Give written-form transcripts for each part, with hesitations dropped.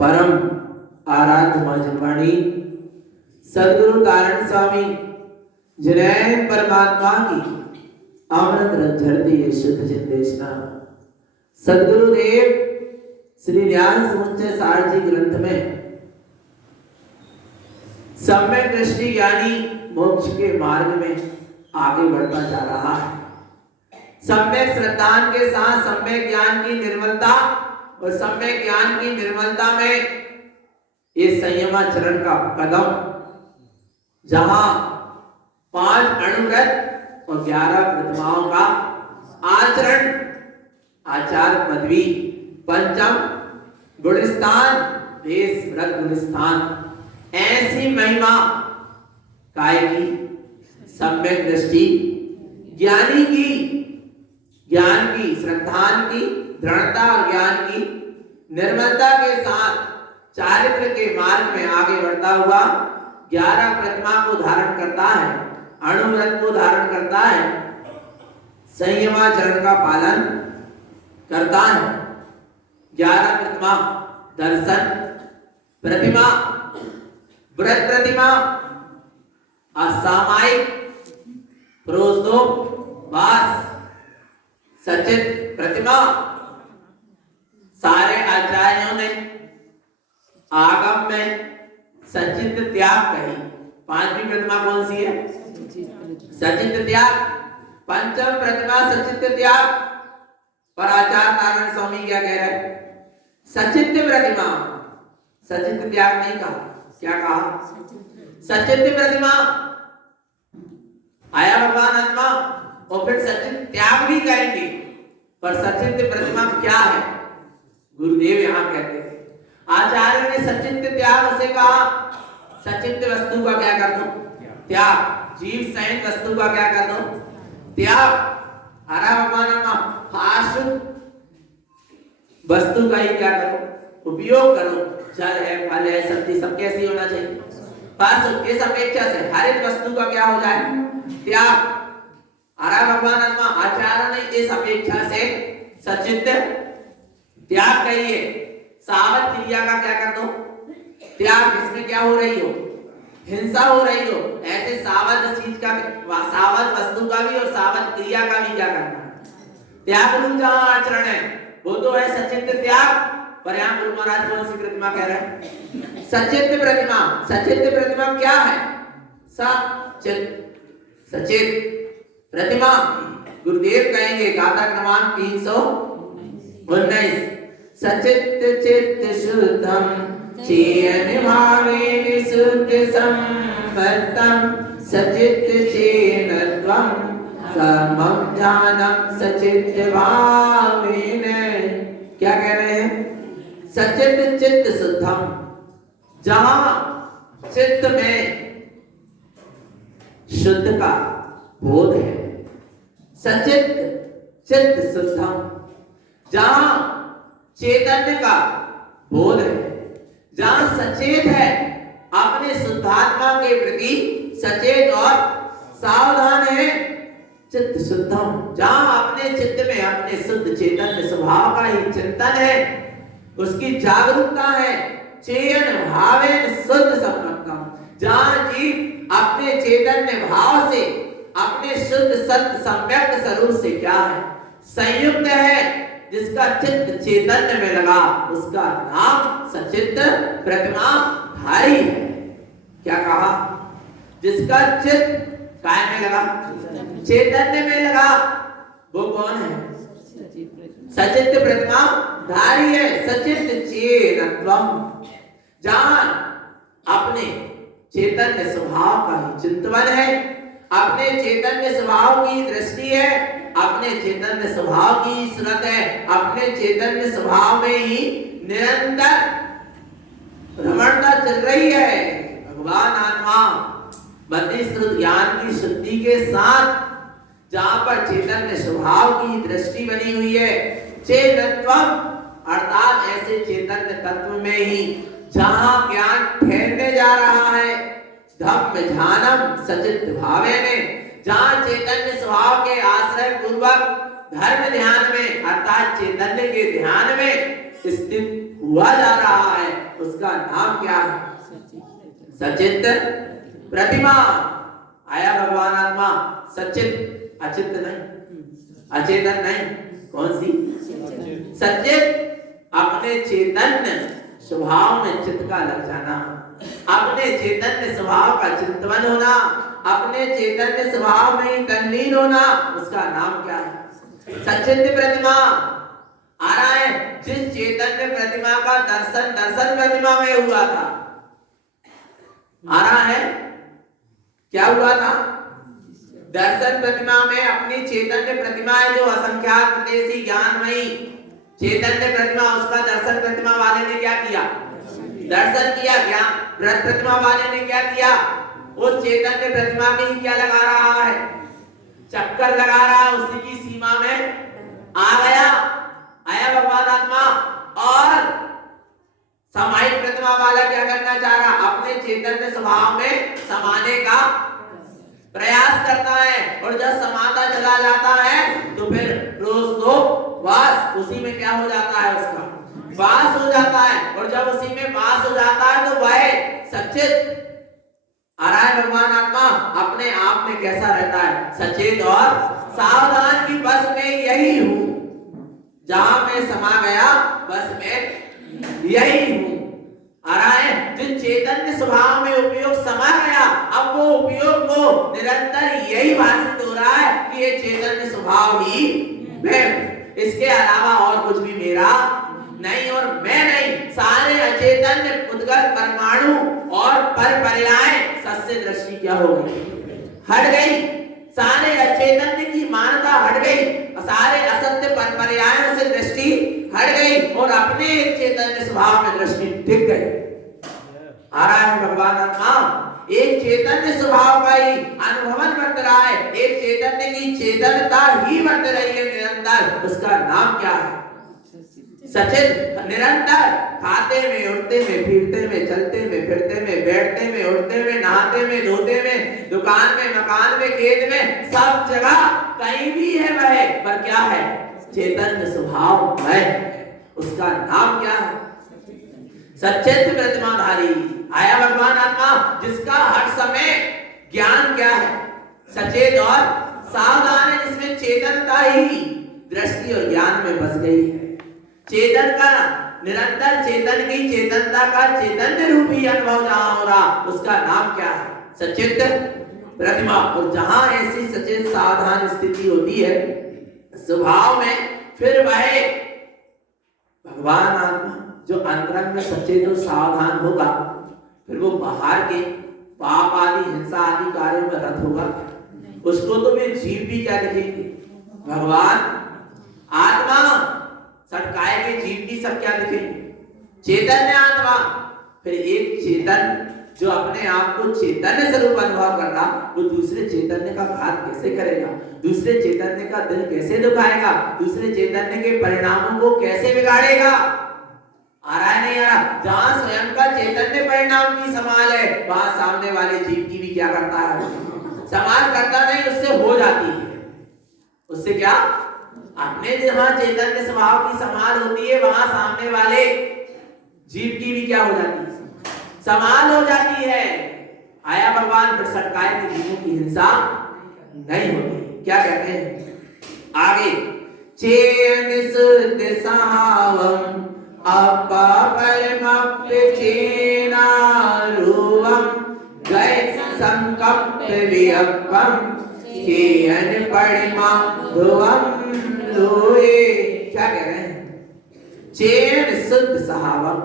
परम आराध्य मां जनवाणी सदगुरु तारण स्वामी जिन्हें परमात्मा की अमृत रस झरती है शुद्ध चिंतेशना सदगुरुदेव श्री ज्ञान समुच्चय सार जी ग्रंथ में सम्यक दृष्टि ज्ञानी मोक्ष के मार्ग में आगे बढ़ता जा रहा है। सम्यक श्रद्धान के साथ सम्यक ज्ञान की निर्मलता और सम्यक ज्ञान की निर्मलता में ये संयमाचरण का कदम, जहां 5 अणुव्रत और 11 प्रतिमाओं का आचरण, आचार पदवी, पंचम गुणस्थान, देश व्रत गुणस्थान, ऐसी महिमा काय की सम्यक दृष्टि ज्ञानी की, ज्ञान की, श्रद्धान की, दृढ़ता और ज्ञान की निर्मलता के साथ चारित्र के मार्ग में आगे बढ़ता हुआ 11 प्रतिमा को धारण करता है, अणुव्रत को धारण करता है, संयमाचरण का पालन करता है। 11 प्रतिमा दर्शन प्रतिमा, व्रत प्रतिमा, असामायिक प्रोस्तो वास, सचित प्रतिमा। सारे आचार्यों ने आगम में सचित त्याग कही। 5वीं प्रतिमा कौन सी है? सचित त्याग। पंचम प्रतिमा सचित त्याग पर आचार्य तारण स्वामी क्या कह रहे हैं? सचित प्रतिमा, सचित त्याग नहीं कहा। क्या कहा? सचित प्रतिमा। आया भगवान आत्मा और फिर सचित त्याग भी कहेंगे, पर सचित प्रतिमा क्या है? गुरुदेव यहां कहते हैं, आचार्य ने सचित त्याग से कहा। सचित वस्तु का क्या कर दो? त्याग। जीव सहित वस्तु का क्या कर दो? त्याग। हरा भगवान आत्मा आश्रित वस्तु का ही क्या करो? उपयोग करो। जल है, फल है, सब्जी सब कैसी होना चाहिए? बस इस अपेक्षा से हर एक वस्तु का क्या हो जाए? त्याग। हरा भगवान आत्मा आचार्य ने इस अपेक्षा से सचित त्याग कहिए। सावध क्रिया का क्या कर दो? त्याग। जिसमें क्या हो रही हो? हिंसा हो रही हो, ऐसे सावध चीज का, सावध वस्तु का भी और सावध क्रिया का भी क्या करना है? त्याग रूप जहां आचरण है वो तो है सचित त्याग। पर यहाँ गुरु महाराज कौन सी प्रतिमा कह रहे हैं? सचित प्रतिमा। सचित प्रतिमा क्या है? सचित, सचित प्रतिमा। गुरुदेव कहेंगे गाथा क्रमांक 319, सचित चित्त शुद्धम चेन भावे विशुद्ध संपत्तम सचित चेन त्वं समं ज्ञानम सचित भावेन। क्या कह रहे हैं? सचित चित्त शुद्धम, जहां चित्त में शुद्ध का बोध है। सचित चित्त शुद्धम, जहां चैतन्य का बोध है, जहां सचेत है, अपने शुद्धात्मा के प्रति सचेत और सावधान है, चित्त शुद्धम, जहां अपने चित्त में अपने शुद्ध चैतन्य स्वभाव का ही चिंतन है, उसकी जागरूकता है, चेयन भावेन शुद्ध संपन्नम, जहां जीव अपने चैतन्य भाव से, अपने शुद्ध सत्य सम्यक स्वरूप से क्या है, संयुक्त है, जिसका चित्त चैतन्य में लगा, उसका नाम सचित्त प्रतिमा धारी है। क्या कहा? जिसका चित्त काय में लगा, चैतन्य में लगा, वो कौन है? सचित्त प्रतिमा धारी है, सचित्त चेतनत्वम, जहां अपने चैतन्य स्वभाव का ही चिंतन है, अपने चैतन्य स्वभाव की दृष्टि है, अपने चैतन्य स्वभाव की सुरत है, अपने चैतन्य स्वभाव में ही निरंतर भ्रमणता चल रही है। भगवान आत्मा बद्धिश्रुत ज्ञान की शुद्धि के साथ जहां पर चैतन्य स्वभाव की दृष्टि बनी हुई है, चेतनत्वम अर्थात ऐसे चैतन्य तत्व में ही जहां ज्ञान ठहरने जा रहा है, धम्म ध्यानम सचित्त भावेने, जहां चैतन्य स्वभाव के आश्रय पूर्वक धर्म ध्यान में अर्थात चैतन्य के ध्यान में स्थित हुआ जा रहा है, उसका नाम क्या है? सचित्त प्रतिमा। आया भगवान आत्मा सचित, अचित नहीं, अचेतन नहीं, कौन सी? सचित, अपने चैतन्य स्वभाव में चित्त का लग जाना, अपने चैतन्य स्वभाव का चिंतन होना, अपने चैतन्य स्वभाव में तल्लीन होना, उसका नाम क्या है? सचित्त प्रतिमा। आ रहा है, जिस चैतन्य प्रतिमा का दर्शन प्रतिमा में हुआ था, आ रहा है, क्या हुआ था? दर्शन प्रतिमा में अपनी चैतन्य प्रतिमा है जो असंख्यात प्रदेशी ज्ञानमयी चैतन्य प्रतिमा, उसका दर्शन प्रतिमा वाले ने क्या किया? दर्शन किया। ज्ञान प्रतिमा वाले ने क्या किया? वो चैतन्य प्रतिमा के ही क्या लगा रहा है? चक्कर लगा रहा है, उसी की सीमा में आ गया, आया भगवान आत्मा। और समाहित प्रतिमा वाला क्या करना चाह रहा? अपने चैतन्य स्वभाव में समाने का प्रयास करता है, और जब समाता चला जाता है तो फिर रोज तो वास उसी में क्या हो जाता है? उसका वास हो जाता है, और जब उसी में वास हो जाता है तो वह सचित आ रहा है। भगवान आत्मा अपने आप में कैसा रहता है? सचेत और सावधान की बस में यही हूं, जहां मैं समा गया बस में यही हूं। आ रहा है, जिस चैतन्य स्वभाव में उपयोग समा गया, अब वो उपयोग को निरंतर यही भाषित हो रहा है कि ये चैतन्य स्वभाव ही मैं, इसके अलावा और कुछ भी मेरा नहीं और मैं नहीं। सारे अचेतन्य उद्गत परमाणु और परपर्याय सस्य दृष्टि क्या हो गई? हट गई। सारे अचेतन्य की मानता हट गई, सारे असत्य परपर्यायों से दृष्टि हट गई, और अपने एक चैतन्य स्वभाव में दृष्टि टिक गई। आ रहा है भगवान आत्मा, एक चैतन्य स्वभाव का ही अनुभवन बरत रहा है, एक चैतन्य की चेतनता ही बरत रही है निरंतर। उसका नाम क्या है? सचित। निरंतर खाते में, उठते में, फिरते में, चलते में, फिरते में, बैठते में, उठते में, नहाते में, धोते में, दुकान में, मकान में, खेत में, सब जगह कहीं भी है वह, पर क्या है? चैतन्य स्वभाव है। उसका नाम क्या है? सचित्त प्रतिमाधारी। आया भगवान आत्मा, जिसका हर समय ज्ञान क्या है? सचेत और सावधान है, जिसमें चेतनता ही दृष्टि और ज्ञान में बस गई है। चेतन का निरंतर, चेतन की चेतनता का चैतन्य रूपी अनुभव जहां हो रहा, उसका नाम क्या है? सचित्त प्रतिमा। और जहां ऐसी सचेत सावधान स्थिति होती है स्वभाव में, फिर वह भगवान आत्मा जो अंतरंग में सचेत और सावधान होगा, फिर वो बाहर के पाप आदि, हिंसा आदि कार्यों में रत होगा। उसको तो वे जीव भी क्या दिखेंगे? भगवान आत्मा, सटकाए के जीव भी सब क्या दिखेंगे? चैतन्य आत्मा। फिर एक चेतन जो अपने आप को चैतन्य स्वरूप अनुभव कर रहा, वो दूसरे चैतन्य का घात कैसे करेगा, दूसरे चैतन्य का दिल कैसे दुखाएगा, दूसरे चैतन्य के परिणामों को कैसे बिगाड़ेगा? आ रहा है नहीं आ रहा? जहां स्वयं का चैतन्य परिणाम की संभाल है, वहां सामने वाले जीव की भी क्या करता है? संभाल करता नहीं, उससे हो जाती है। उससे क्या? अपने जहां चैतन्य स्वभाव की संभाल होती है, वहां सामने वाले जीव की भी क्या हो जाती है? संभाल हो जाती है। आया भगवान फिर सटकाए के जीवों की हिंसा नहीं होती। क्या कहते हैं आगे? चेन सुध सहावम अपपरमप्य चेनारूवम गए संकप्प वियप्पम चेयन परिमा ध्रुवम लोए। क्या कह रहे हैं? चेन शुद्ध सहावम,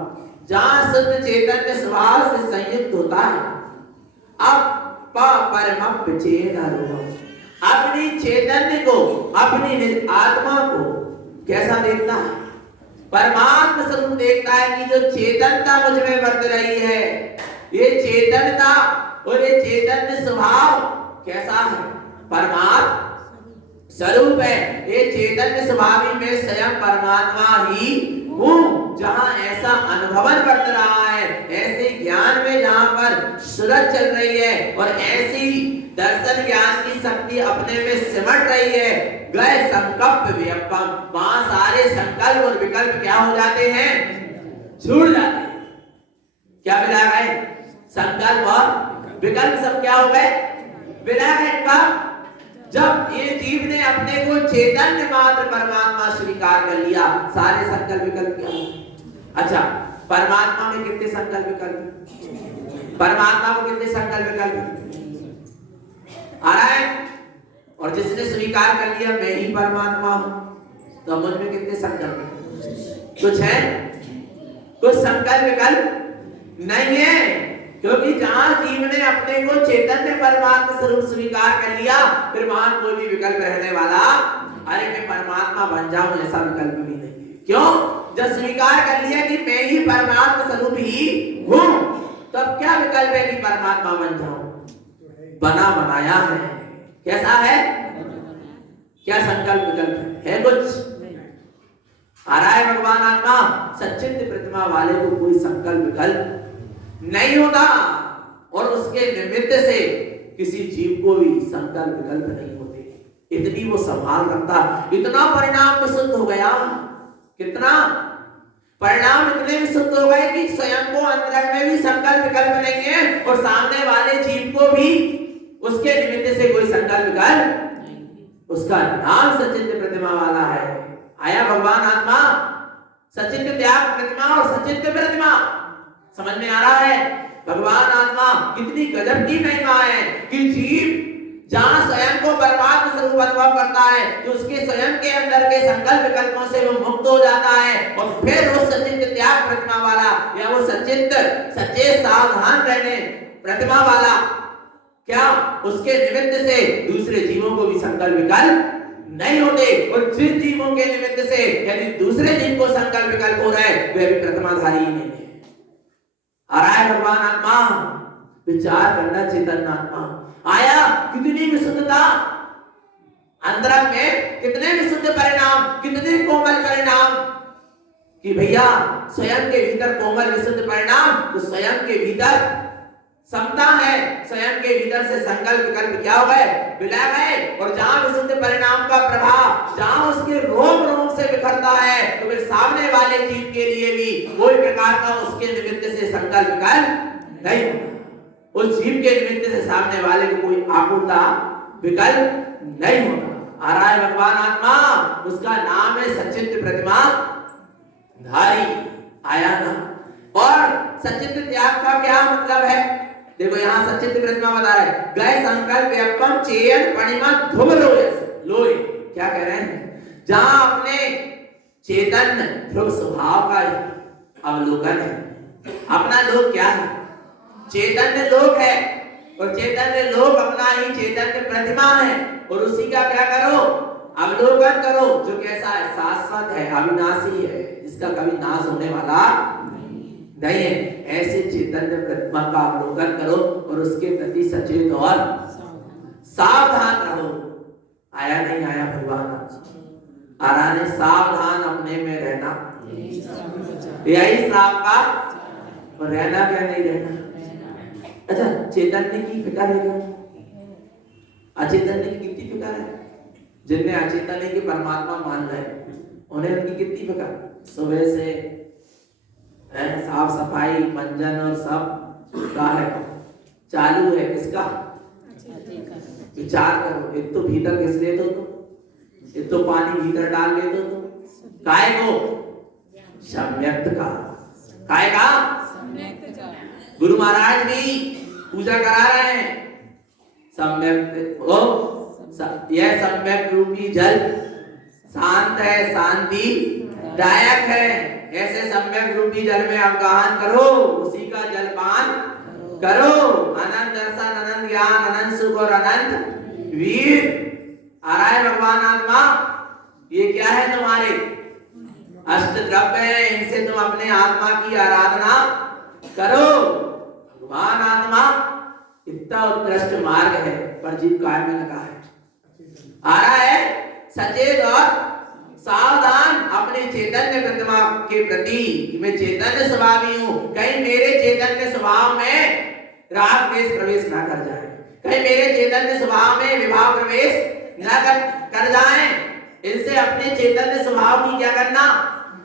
जहां शुद्ध चैतन्य स्वभाव से संयुक्त होता है, अपपरमप्य चेनारूवम, अपनी चैतन्य को, अपनी आत्मा को कैसा देखता है? परमात्मा स्वरूप देखता है कि जो चेतनता मुझ में वर्त रही है, ये चेतनता और ये चैतन्य स्वभाव कैसा है? परमात्मा स्वरूप है। ये चैतन्य स्वभाव में स्वयं परमात्मा ही हूँ। जहां ऐसा अनुभवन वर्त रहा है, ऐसे ज्ञान में जहां पर सूरज चल रही है और ऐसी दर्शन ज्ञान की शक्ति अपने में सिमट रही है, गए संकल्प वियप्पम, वहां सारे संकल्प और विकल्प क्या हो जाते हैं? छूट जाते हैं। क्या मिला गए? संकल्प और विकल्प सब क्या हो गए? विला गए। कब? जब ये जीव ने अपने को चैतन्य मात्र परमात्मा स्वीकार कर लिया, सारे संकल्प विकल्प क्या हो? अच्छा, परमात्मा में कितने संकल्प विकल्प? परमात्मा को कितने संकल्प विकल्प आ रहा है? और जिसने स्वीकार कर लिया मैं ही परमात्मा हूं, तो मुझ में कितने संकल्प? कुछ है? कुछ संकल्प विकल्प नहीं है, क्योंकि जहां जीव ने अपने को चैतन्य परमात्मा स्वरूप स्वीकार कर लिया, फिर वहां कोई भी विकल्प रहने वाला, अरे मैं परमात्मा बन जाऊं, ऐसा विकल्प भी नहीं है। क्यों? जब स्वीकार कर लिया कि मैं ही परमात्मा स्वरूप ही हूं, तब क्या विकल्प है कि परमात्मा बन जाऊं? बना बनाया है। कैसा है? क्या संकल्प विकल्प है? कुछ आ रहा है? भगवान आत्मा सच्चित प्रतिमा वाले को कोई संकल्प विकल्प नहीं होता, और उसके निमित्त से किसी जीव को भी संकल्प विकल्प नहीं होते। इतनी वो संभाल रखता, इतना परिणाम विशुद्ध हो गया। कितना परिणाम इतने विशुद्ध हो गए कि स्वयं को अंतरंग में भी संकल्प विकल्प नहीं है, और सामने वाले जीव को भी उसके निमित्त से कोई संकल्प विकल्प। उसका नाम सचित प्रतिमा वाला है। आया भगवान आत्मा सचित त्याग प्रतिमा और सचित प्रतिमा। समझ में आ रहा है? भगवान आत्मा कितनी गजब की महिमा है कि जीव जहां स्वयं को परमात्मा स्वरूप अनुभव करता है, तो उसके स्वयं के अंदर के संकल्प विकल्पों से वो मुक्त हो जाता है, और फिर वो सचित त्याग प्रतिमा वाला, या वो सचित सचेत सावधान रहने प्रतिमा वाला, क्या उसके निमित्त से दूसरे जीवों को भी संकल्प विकल्प नहीं होते, और जिन जीवों के निमित्त से यदि दूसरे जीव को संकल्प विकल्प हो रहे, वे भी प्रतिमाधारी ही नहीं है। आ रहा है भगवान आत्मा? विचार करना चेतन आत्मा आया। कितनी विशुद्धता अंतरंग में, कितने विशुद्ध परिणाम, कितने कोमल परिणाम, कि भैया स्वयं के भीतर कोमल विशुद्ध परिणाम, तो स्वयं के भीतर समता है, स्वयं के भीतर से संकल्प विकल्प क्या हो गए? विलय गए। और जहां विशुद्ध परिणाम का प्रभाव जहां उसके रोम रोम से बिखरता है, तो फिर सामने वाले जीव के लिए भी कोई प्रकार का उसके निमित्त से संकल्प विकल्प नहीं होता। उस जीव के निमित्त से सामने वाले को कोई आकुलता विकल्प नहीं होता। आ रहा है भगवान आत्मा? उसका नाम है सचित प्रतिमा धारी। आया ना? और सचित त्याग का क्या मतलब है? देखो यहाँ सचित प्रतिमा बता रहा है, गए संकल्प व्यपम चेयन पणिमा धुम लोए। क्या कह रहे हैं? जहां अपने चेतन ध्रुव स्वभाव का अवलोकन है। अपना लोक क्या है? चैतन्य लोक है, और चैतन्य लोक अपना ही चैतन्य प्रतिमा है, और उसी का क्या करो? अवलोकन करो, जो कैसा है? शाश्वत है, अविनाशी है, जिसका कभी नाश होने वाला नहीं। नहीं है। ऐसे चैतन्य प्रतिमा का अवलोकन करो और उसके प्रति सचेत और सावधान रहो। आया नहीं आया भगवान आ रहा है, सावधान अपने में रहना, यही श्राप का, और रहना क्या नहीं रहना। अच्छा, चैतन्य की फिक्र है क्या? अचैतन्य की कितनी फिक्र है? जिनने अचेतन के परमात्मा मान रहे उन्हें उनकी कितनी फिक्र। सुबह से साफ सफाई मंजन और सब का है चालू है, किसका? विचार करो। एक तो भीतर घिस ले तो एक तो पानी भीतर डाल ले तो काय को सम्यक्त का, काय का गुरु महाराज भी पूजा करा रहे हैं। सम्यक्त ओ यह सम्यक रूपी जल शांत है, शांति दायक है। ऐसे सम्यक रूपी जल में अवगाहन करो, उसी का जलपान करो। अनंत दर्शन, अनंत ज्ञान, अनंत सुख और अनंत वीर आ रहा है भगवान आत्मा। ये क्या है? तुम्हारे अष्ट द्रव्य है, इनसे तुम अपने आत्मा की आराधना करो। भगवान आत्मा इतना उत्कृष्ट मार्ग है, पर जीव काय में लगा है। आ रहा है सचेत और सावधान अपने चैतन्य प्रतिमा के प्रति। मैं चैतन्य स्वभावी हूं, कहीं मेरे चैतन्य स्वभाव में राग द्वेष प्रवेश ना कर जाए, कहीं मेरे चैतन्य स्वभाव में विभाव प्रवेश ना कर जाए। इनसे अपने चैतन्य स्वभाव की क्या करना?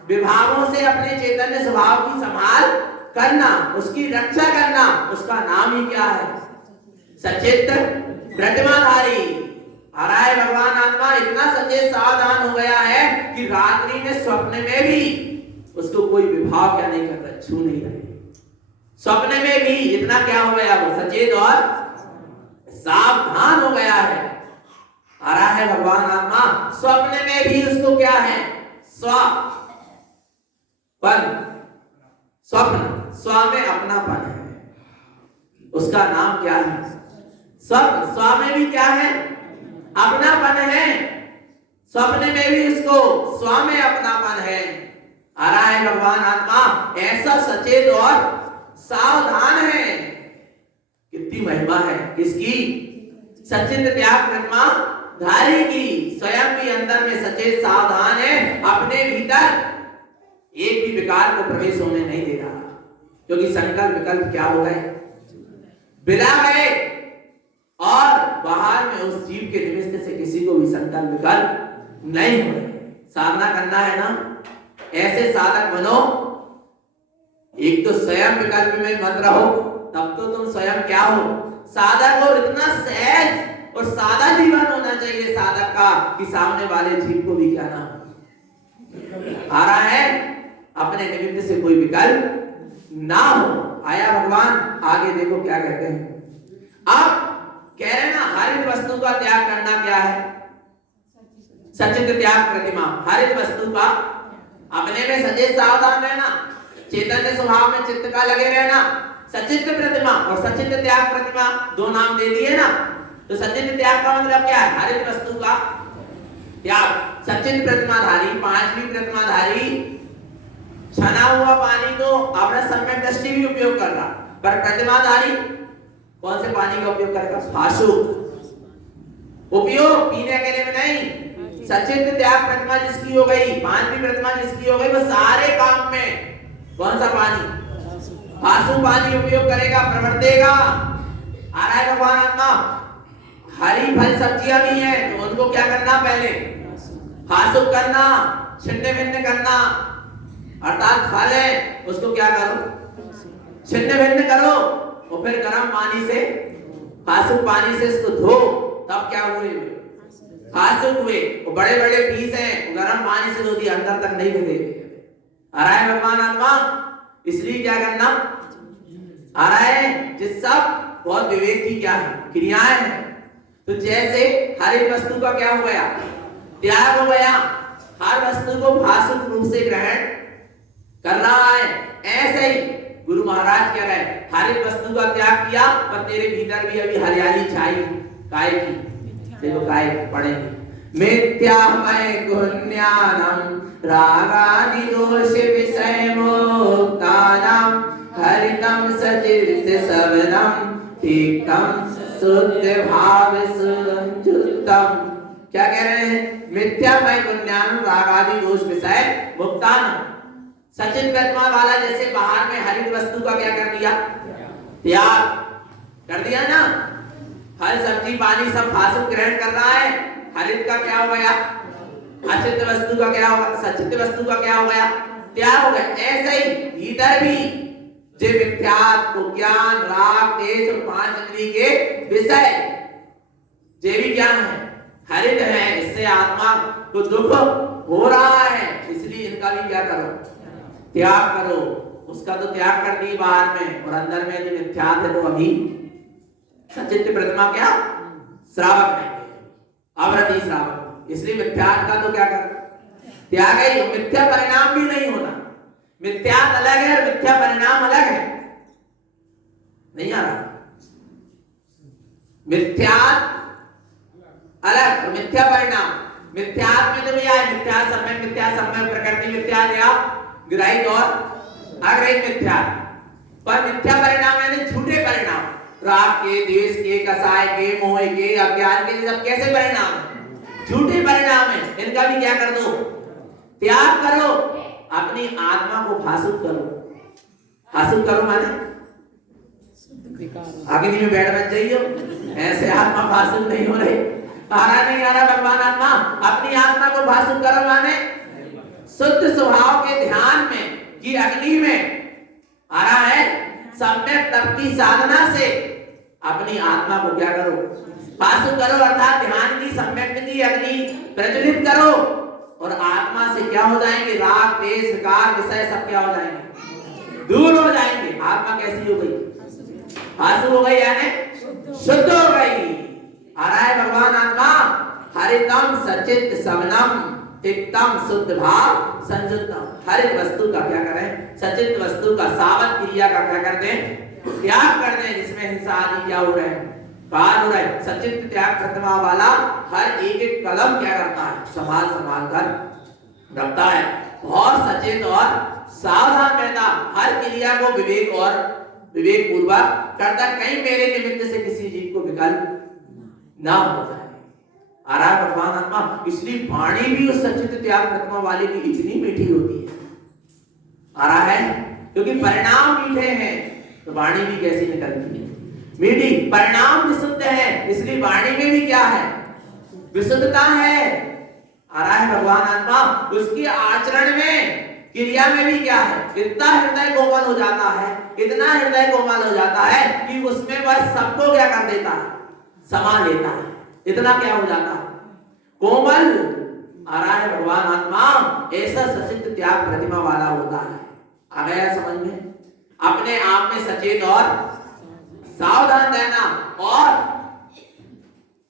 विभावों से अपने चैतन्य स्वभाव की संभाल करना, उसकी रक्षा करना। उसका नाम ही क्या है? सचेत प्रतिमाधारी। आ रहा है भगवान आत्मा इतना सचेत सावधान हो गया है कि रात्रि में स्वप्न में भी उसको कोई विभाव क्या नहीं करता, छू नहीं रहे। स्वप्न में भी इतना क्या हो गया? वो सचेत और सावधान हो गया है। आ रहा है भगवान आत्मा स्वप्न में भी उसको क्या है? स्वपन, स्वप्न स्व में अपनापन है, उसका नाम क्या है? स्वप्न। स्व में भी क्या है? अपनापन है। स्वप्न में भी उसको स्व में अपनापन है। आ रहा है भगवान आत्मा ऐसा सचेत और सावधान है। कितनी महिमा है किसकी? सचित त्याग प्रतिमा धारी की। स्वयं भी अंदर में सचेत सावधान है, अपने भीतर एक भी विकार को प्रवेश होने नहीं दे रहा, क्योंकि संकल्प विकल्प क्या हो गए? बिला गए। और बाहर में उस जीव के निमित्त से किसी को भी संकल्प विकल्प नहीं हो रहे। साधना करना है ना, ऐसे साधक बनो। एक तो स्वयं विकल्प में मत रहो, तब तो तुम स्वयं क्या हो? साधक। और इतना सहज और सादा जीवन होना चाहिए साधक का कि सामने वाले जीव को भी क्या ना आ रहा है अपने निमित्त से कोई विकल्प ना हो। आया भगवान आगे देखो क्या कहते हैं। अब कह रहे ना हरित वस्तु का त्याग करना क्या है? सचित त्याग प्रतिमा। हरित वस्तु का अपने में सचेत सावधान रहना, चैतन्य स्वभाव में चित्त का लगे रहना। सचित प्रतिमा और सचित त्याग प्रतिमा दो नाम दे दिए ना। तो सचित त्याग का मतलब क्या है? हरित वस्तु का त्याग। सचित प्रतिमाधारी, पांचवी प्रतिमाधारी, छना हुआ पानी तो अपना सम्यक दृष्टि भी उपयोग कर रहा, पर प्रतिमाधारी कौन से पानी का उपयोग करेगा? फासु उपयोग, पीने के लिए में नहीं। सचित त्याग प्रतिमा जिसकी हो गई, पांचवी प्रतिमा जिसकी हो गई, वो सारे काम में कौन सा पानी? फासु पानी उपयोग करेगा, प्रवर्तेगा। आ रहा है भगवान आत्मा। हरी फल सब्जियां भी हैं तो उनको क्या करना? पहले फासु करना, छिन्न भिन्न करना, अर्थात फल है उसको क्या करो? छिन्न भिन्न करो और फिर गर्म पानी से, फासु पानी से इसको धो, तब क्या हुए? फासु हुए। वो बड़े बड़े पीस हैं, गर्म पानी से धो दिया, अंदर तक नहीं गिरे। आ रहा है भगवान आत्मा। इसलिए क्या करना आ रहा है? जिस सब बहुत विवेक की क्या है? क्रियाएं हैं। तो जैसे हर वस्तु का क्या हो गया? त्याग हो गया। हर वस्तु को भासुक रूप से ग्रहण कर रहा है। ऐसे ही गुरु महाराज क्या रहे? हर एक वस्तु का त्याग किया, पर तेरे भीतर भी अभी हरियाली चाहिए। काय की? देखो काय पढ़ेंगे। मिथ्यामय गुण्यानम रागादि दोष विषय मोह मुक्तानां हरितं सचित सवनम तीक्तम शुद्ध भाव संयुक्तम। क्या कह रहे हैं? मिथ्यामय पुण्यान रागादि दोष विषय मुक्तान। सचित प्रतिमा वाला जैसे बाहर में हरित वस्तु का क्या कर दिया? त्याग कर दिया ना। हर सब्जी पानी सब फासुक ग्रहण कर रहा है, हरित का क्या हो गया? अचित वस्तु का क्या होगा? सचित वस्तु का क्या हो गया? त्याग हो गया। ऐसे ही भीतर भी जे मिथ्यात्व को ज्ञान राग देश और पांच इंद्रिय के विषय जे भी ज्ञान है हरित है, इससे आत्मा को दुख हो रहा है, इसलिए इनका भी क्या करो? त्याग करो। उसका तो त्याग कर दी बाहर में, और अंदर में जो मिथ्यात्व है तो अभी सचित प्रतिमा क्या श्रावक नहीं है, अवृति श्रावक, इसलिए मिथ्यात्व का तो क्या कर त्याग है। मिथ्या परिणाम भी नहीं होना। मिथ्यात्व अलग है और मिथ्या परिणाम अलग है। नहीं आ रहा? मिथ्यात्व अलग और मिथ्या परिणाम। मिथ्यात्व में तो भी आए मिथ्या समय प्रकृति मिथ्या या ग्रहित और अग्रहित मिथ्या, पर मिथ्या परिणाम यानी झूठे परिणाम, राग के, द्वेष के, कसाय के, मोह के, अज्ञान के, सब कैसे परिणाम है? झूठे परिणाम है। इनका भी क्या कर दो? त्याग करो। अपनी आत्मा को भासुक करो। भासुक करो माने अग्नि में बैठ बच जाइयो, ऐसे आत्मा भासुक नहीं हो रही। आ रहा भगवान आत्मा अपनी आत्मा को भासुक करो माने शुद्ध स्वभाव के ध्यान में की अग्नि में आ रहा है। सम्यक तप की साधना से अपनी आत्मा को क्या करो? भासुक करो, अर्थात ध्यान की सम्यक की अग्नि प्रज्वलित करो, और आत्मा से क्या हो जाएंगे? राग देश विकार विषय सब क्या हो जाएंगे? दूर हो जाएंगे। आत्मा कैसी हो गई? भासुक हो गई यानी शुद्ध हो गई। आ रहा है भगवान आत्मा हरितम सचित सवनम तिक्तम शुद्ध भाव संयुक्तम। हरित वस्तु का क्या करें? सचित वस्तु का सावध क्रिया का क्या कर दें? त्याग कर दें, जिसमें हिंसा आदि क्या हो रहे हैं? पार हो रहे। सचित त्याग प्रतिमा वाला हर एक एक कदम क्या करता है? संभाल संभाल कर रखता है, और सचेत और सावधान रहता। हर क्रिया को विवेक और विवेक पूर्वक करता, कहीं मेरे निमित्त से किसी जीव को विकल्प ना हो जाए। आ रहा है भगवान आत्मा। इसलिए वाणी भी उस सचित त्याग प्रतिमा वाले की इतनी मीठी होती है। आ रहा है क्योंकि परिणाम मीठे हैं, तो वाणी भी कैसी निकलती है? मीठी। परिणाम विशुद्ध है, इसलिए वाणी में भी क्या है? विशुद्धता है। आ रहा है भगवान आत्मा। उसकी आचरण में, क्रिया में भी क्या है? इतना हृदय कोमल हो जाता है, इतना हृदय कोमल हो जाता है कि उसमें वह सबको क्या कर देता है? समा लेता है। इतना क्या हो जाता है? कोमल। आ रहा है भगवान आत्मा ऐसा सचित त्याग प्रतिमा वाला होता है। आ गया समझ में? अपने आप में सचेत और सावधान रहना, और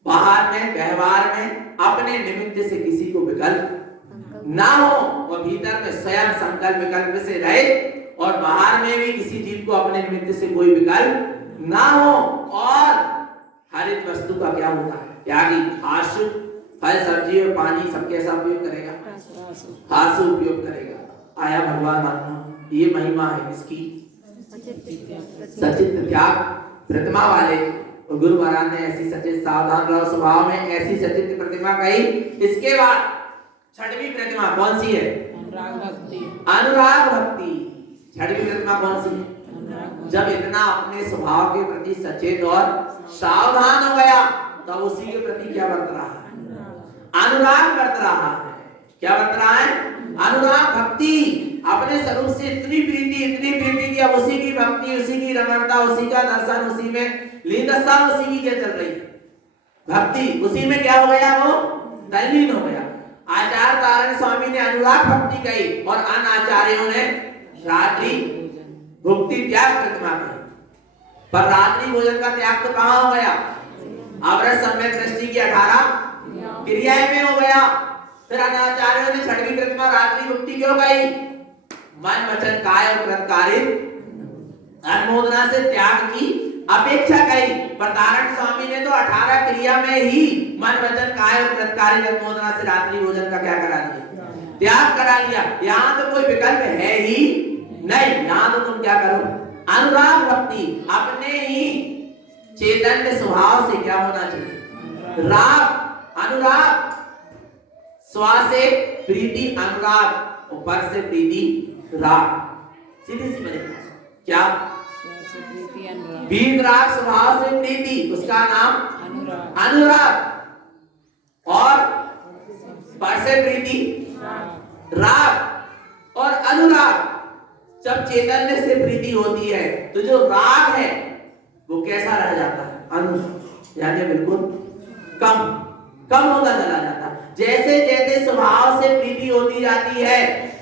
बाहर में व्यवहार में अपने निमित्त से किसी को विकल्प ना हो, वह भीतर में स्वयं संकल्प विकल्प से रहे, और बाहर में भी किसी जीव को अपने निमित्त से कोई विकल्प ना हो। और हरित वस्तु का क्या होता है? त्यागी। आशु फल सब्जी और पानी सब कैसा उपयोग करेगा? आशु उपयोग करेगा। आया भगवान आत्मा। ये महिमा है इसकी सचित त्याग प्रतिमा वाले। और गुरु महाराज ने ऐसी सचित सावधान रहो स्वभाव में ऐसी सचित प्रतिमा कही। इसके बाद छठवीं प्रतिमा कौन सी है? अनुराग भक्ति। अनुराग भक्ति छठवीं प्रतिमा कौन सी है? जब इतना अपने स्वभाव के प्रति सचेत और सावधान हो गया, तब उसी के प्रति क्या बरत रहा है? अनुराग बरत रहा है। क्या बरत रहा है? अनुराग भक्ति। अपने स्वरूप से इतनी प्रीति कि अब उसी की भक्ति, उसी की रमणता, उसी का दर्शन, उसी में लीनता, उसी की क्या चल रही है? भक्ति। उसी में क्या हो गया? वो तल्लीन हो गया। आचार्य तारण स्वामी ने अनुराग भक्ति कही, और अन्य आचार्यों ने रात्रि भुक्ति त्याग प्रतिमा कही। पर रात्रि भोजन का त्याग तो कहां हो गया? अवरत सम्यक दृष्टि की 18 क्रियाएं में हो गया। फिर अनाचार्यों ने छठवीं प्रतिमा रात्रि भुक्ति क्यों कही? मन वचन काय और कृतकारित अनुमोदना से त्याग की अपेक्षा कही। पर तारण स्वामी ने तो 18 क्रिया में ही मन वचन काय और कृतकारित अनुमोदना से रात्रि भोजन का क्या करा दिया? त्याग करा लिया। यहाँ तो कोई विकल्प है ही नहीं, यहाँ तो तुम क्या करो, अनुराग भक्ति, अपने ही चैतन्य स्वभाव से क्या होना चाहिए, राग अनुराग, स्वा से प्रीति अनुराग, ऊपर से प्रीति राग, सीधी सी बनेगी क्या, वीतराग स्वभाव से प्रीति, उसका नाम अनुराग, और पर से प्रीति राग, और अनुराग जब चैतन्य से प्रीति होती है तो जो राग है वो कैसा रह जाता है, अनु, यानी बिल्कुल कम कम होता चला जाता है। जैसे जैसे स्वभाव से प्रीति होती जाती है,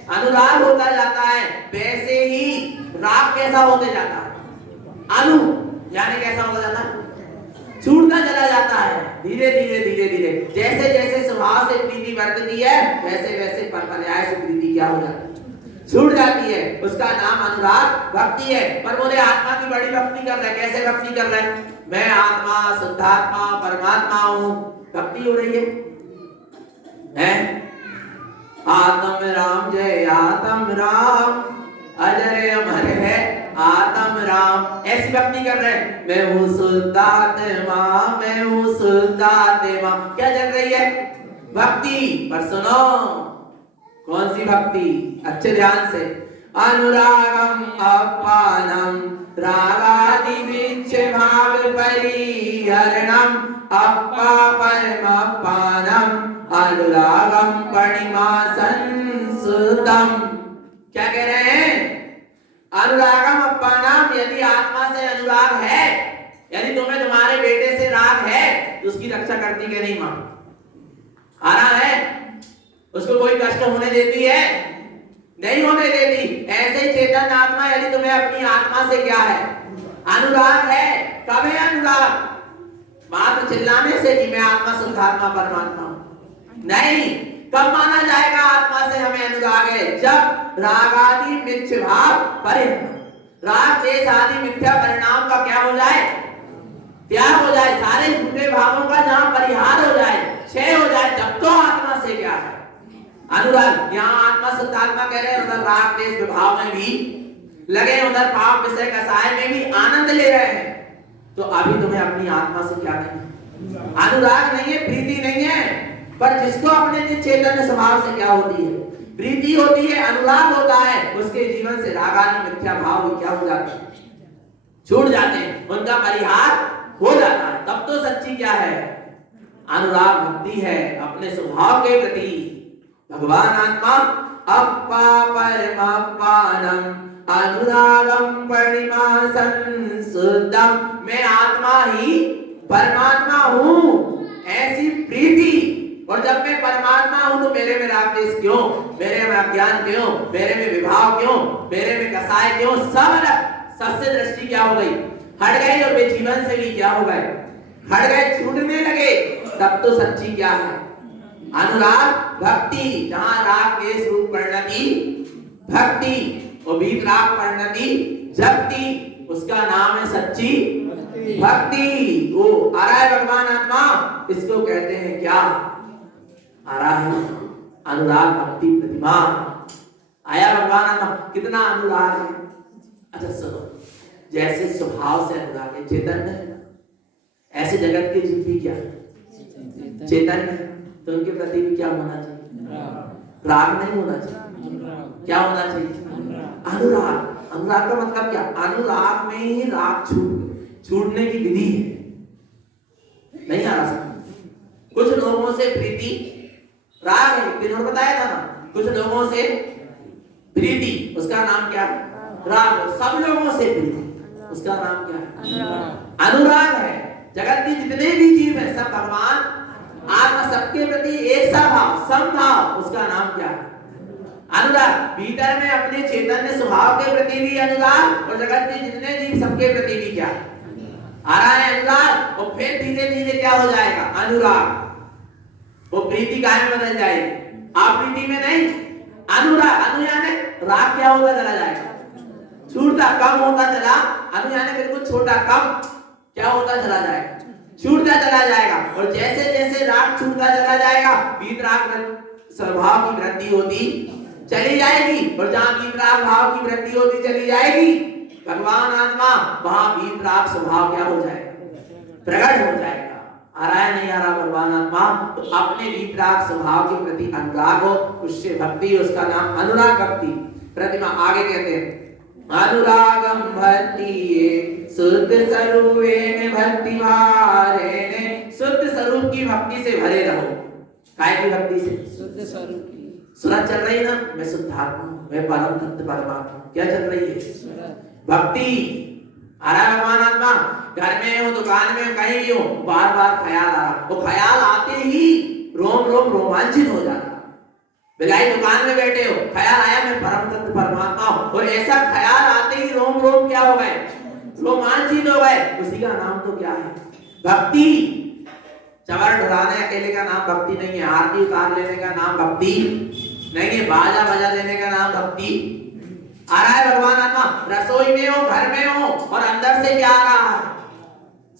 अनुराग होता जाता है, वैसे ही राग कैसा होते जाता है, अनु, यानी कैसा होता जाता है, छूटता चला जाता है, धीरे धीरे धीरे धीरे। जैसे जैसे स्वभाव से प्रीति बढ़ती है वैसे वैसे पर्याय से प्रीति क्या हो जाती है, छूट जाती है, उसका नाम अनुराग भक्ति है। पर बोले आत्मा की बड़ी भक्ति कर रहे, कैसे भक्ति कर रहे, मैं आत्मा शुद्धात्मा परमात्मा हूँ, भक्ति हो रही है? आत्म राम जय आत्म राम, अजय अमर है आत्म राम, ऐसी भक्ति कर रहे हैं। मैं हूँ शुद्धात्मा, मैं हूँ शुद्धात्मा, क्या चल रही है भक्ति। पर सुनो कौन सी भक्ति, अच्छे ध्यान से, अनुरागम अपानम रागादि विच्छ भाव परिहरणम अपा परमपानम अनुरागम परिमा संसुतम। क्या कह रहे हैं, अनुरागम अपानम, यदि आत्मा से अनुराग है, यदि तुम्हें तुम्हारे बेटे से राग है तो उसकी रक्षा करती कि नहीं मां, आ रहा है, उसको कोई कष्ट होने देती है, नहीं होने देती। ऐसे ही चेतन आत्मा यदि तुम्हें अपनी आत्मा से क्या है, अनुराग है, कब है अनुराग, मात्र चिल्लाने से कि मैं आत्मा शुद्धात्मा परमात्मा हूं, नहीं। कब माना जाएगा आत्मा से हमें अनुराग है, जब रागादि मिथ्या भाव परिणाम, राग देश आदि मिथ्या परिणाम का क्या हो जाए, त्याग हो जाए, सारे झूठे भावों का जहां परिहार हो जाए, क्षय हो जाए, तब तो आत्मा से क्या है अनुराग। यहाँ आत्मा शुद्धात्मा कह रहे हैं, उधर राग देश विभाव में भी लगे, उधर पाप विषय कसाय में भी आनंद ले रहे हैं। तो अभी तुम्हें अपनी आत्मा से क्या नहीं, अनुराग नहीं है, प्रीति नहीं है। पर जिसको अपने चैतन्य स्वभाव से क्या होती है, प्रीति होती है, अनुराग होता है, उसके जीवन से रागादि मिथ्या भाव भी क्या हो जाते हैं, छूट जाते हैं, उनका परिहार हो जाता है। तब तो सच्ची क्या है, अनुराग भक्ति है अपने स्वभाव के प्रति। भगवान आत्मा अपा परमात्मानम अनुरागम परिमा संसुतम, मैं आत्मा ही परमात्मा हूँ, ऐसी प्रीति। और जब मैं परमात्मा हूँ तो मेरे में राग देश क्यों, मेरे में अज्ञान क्यों, मेरे में विभाव क्यों, मेरे में कसाय क्यों, सब अलग, सबसे दृष्टि क्या हो गई, हट गई, और वे जीवन से भी क्या हो गए, हट गए, छूटने लगे। तब तो सच्ची क्या है, अनुराग भक्ति, जहां राग के रूप परिणति भक्ति और वीतराग परिणति जप्ति, उसका नाम है सच्ची भक्ति। वो आ रहा है भगवान आत्मा, इसको कहते हैं क्या, आ रहा है अनुराग भक्ति प्रतिमा। आया भगवान आत्मा, कितना अनुराग है। अच्छा सुनो, जैसे स्वभाव से अनुराग है, चैतन्य है, ऐसे जगत के जीव भी क्या चैतन्य है, तो उनके प्रति भी क्या होना चाहिए, राग नहीं होना चाहिए, क्या होना चाहिए, अनुराग। अनुराग का मतलब क्या, अनुराग में ही राग छूटने की विधि है, नहीं आ रहा। कुछ लोगों से प्रीति राग है, दिन और बताया था ना, कुछ लोगों से प्रीति, उसका नाम क्या है, राग। सब लोगों से प्रीति, उसका नाम क्या है, अनुराग है। जगत के जितने भी जीव हैं सब भगवान आत्मा, सबके प्रति एक सा भाव, समभाव, उसका नाम क्या है, अनुराग। भीतर में अपने चैतन्य स्वभाव के प्रति भी अनुराग, और जगत के जितने जीव सबके प्रति भी क्या आ रहा है, अनुराग। और फिर धीरे धीरे क्या हो जाएगा, अनुराग, वो प्रीति काय में बदल जाएगी, आप प्रीति में नहीं, अनुराग। अनु यानी राग क्या होता चला जाएगा, छूटता कम होता चला, अनु यानी बिल्कुल छोटा, कम क्या होता चला जाएगा, छूटता चला जाएगा। और जैसे जैसे राग छूटता चला जाएगा, वीतराग स्वभाव की वृद्धि होती चली जाएगी, और जहां वीतराग भाव की वृद्धि होती चली जाएगी भगवान आत्मा, वहां वीतराग स्वभाव क्या हो जाएगा, प्रकट हो जाएगा। आ रहा है नहीं आ रहा भगवान आत्मा? तो अपने वीतराग स्वभाव के प्रति अनुराग हो, उससे भक्ति, उसका नाम अनुराग भक्ति। प्रतिमा आगे कहते हैं अनुरागम भक्ति शुद्ध स्वरूपेण भक्ति भारेण, शुद्ध स्वरूप की भक्ति से भरे रहो। काय की भक्ति से? शुद्ध स्वरूप की। सुरत चल रही ना, मैं शुद्धात्मा हूं, मैं परम तत्व परमात्मा, क्या चल रही है? भक्ति। आ रहा है भगवान आत्मा? घर में हो, दुकान में हो, कहीं भी हो, बार बार ख्याल आ रहा, वो ख्याल आते ही रोम रोम रोमांचित हो जाता। बिलाई दुकान में बैठे हो, ख्याल आया मैं परम तत्व परमात्मा हूं, और ऐसा ख्याल आते ही रोम रोम क्या हो गए, रोमांचित हो गए। उसी का नाम तो क्या है? भक्ति। चवर ढुलाने अकेले का नाम भक्ति नहीं है, आरती उतार लेने का नाम भक्ति नहीं है, बाजा बजा देने का नाम भक्ति। आ रहा है भगवान आत्मा? रसोई में हो, घर में हो, और अंदर से क्या आ रहा है?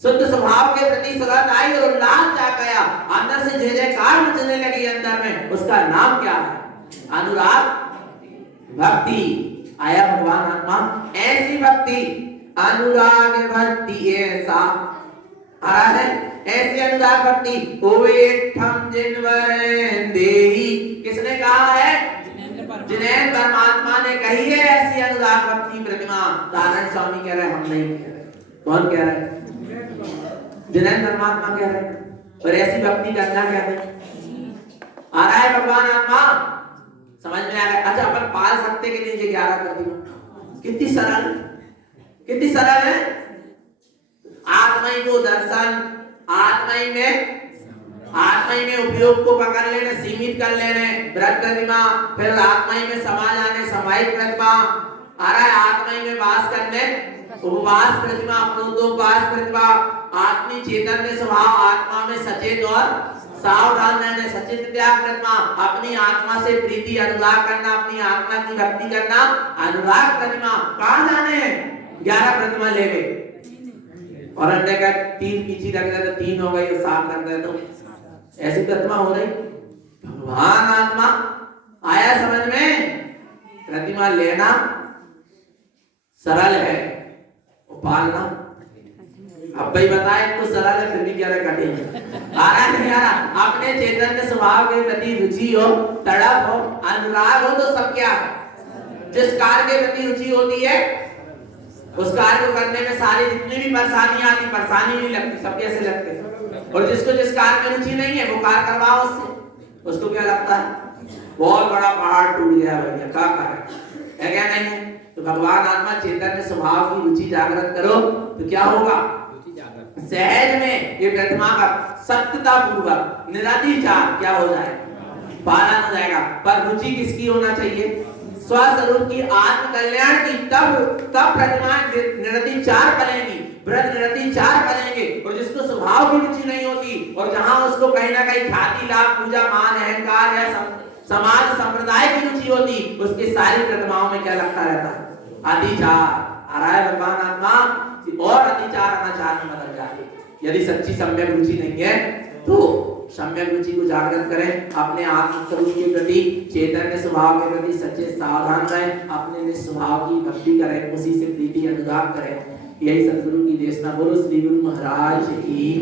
शुद्ध स्वभाव के प्रति सदा आई और उल्लास जाग गया, अंदर से जय जयकार मचने लगी अंदर में, उसका नाम क्या है? अनुराग भक्ति। आया भगवान आत्मा? ऐसी भक्ति, अनुराग भक्ति ऐसा आ रहा है, ऐसी अनुराग भक्ति ओवेठम जिनवर देही। किसने कहा है? जिनेन्द्र परमात्मा ने कही है ऐसी अनुराग भक्ति प्रतिमा। दानंद स्वामी कह रहे, हम नहीं कह रहे। कौन कह रहा है? जिनेन्द्र परमात्मा कह रहे। और ऐसी भक्ति करना क्या है? आ रहा है भगवान आत्मा? समझ में आ रहा है? अच्छा, अपन पाल सकते कि नहीं? 11 कर दिया। कितनी सरल, कितनी सरल है। आत्मय को दर्शन, आत्मय में उपयोग को पकड़ लेने, सीमित कर लेने व्रत प्रतिमा, फिर आत्मय में समा जाने समाहित प्रतिमा। आ रहा है आत्मय में वास करने उपवास प्रतिमा, अपनोपवास प्रतिमा, आत्मी चेतन्य स्वभाव, आत्मा में सचेत और सावधान रहने सचेत त्याग प्रतिमा, अपनी आत्मा से प्रीति अनुराग करना, अपनी आत्मा की भक्ति करना, अनुराग प्रतिमा। कहां जाने? 11 प्रतिमा ले गए, और अंडे का 3 पीछे रख दिया तो 3 हो गई, और 7 रख दिया तो ऐसी प्रतिमा हो रही। भगवान आत्मा आया समझ में? प्रतिमा लेना सरल है, वो पालना अब भाई बताए तो सरल है, फिर भी क्या कठिन। आ रहा नहीं आ रहा? अपने चैतन्य स्वभाव के प्रति रुचि हो, तड़प हो, अनुराग हो, तो सब क्या है? जिस कार्य के प्रति रुचि होती है उस कार्य को करने में सारी जितनी भी परेशानियां आती, परेशानी नहीं लगती, सब कैसे लगते। और जिसको जिस कार्य में रुचि नहीं है वो कार्य करवाओ उससे, उसको क्या लगता है? बहुत बड़ा पहाड़ टूट गया भैया, क्या कार्य है क्या नहीं है? तो भगवान आत्मा चैतन्य स्वभाव की रुचि जागृत करो तो क्या होगा? सहज में ये प्रतिमा का सत्यता पूर्वक निरतिचार क्या हो जाएगा? पालन हो जाएगा। पर रुचि किसकी होना चाहिए? स्वस्वरूप की, आत्म कल्याण की। तब प्रतिमा निरतिचार बनेगी, व्रत निरतिचार बनेंगे। और जिसको स्वभाव की रुचि नहीं होती, और जहां उसको कहीं ना कहीं ख्याति लाभ पूजा मान अहंकार या समाज संप्रदाय की रुचि होती, उसकी सारी प्रतिमाओं में क्या लगता रहता है? अतिचार। आ रहा है भगवान आत्मा? और अतिचार अनाचार में बदल जाती। यदि सच्ची सम्यक रुचि नहीं है तो सम्यक रुचि को जागृत करें, अपने आत्म स्वरूप के प्रति, चैतन्य स्वभाव के प्रति सच्चे सावधान रहें, अपने निस्वभाव की भक्ति करें, उसी से प्रीति अनुराग करें। यही सद्गुरु की देशना। बोलो श्री गुरु महाराज की।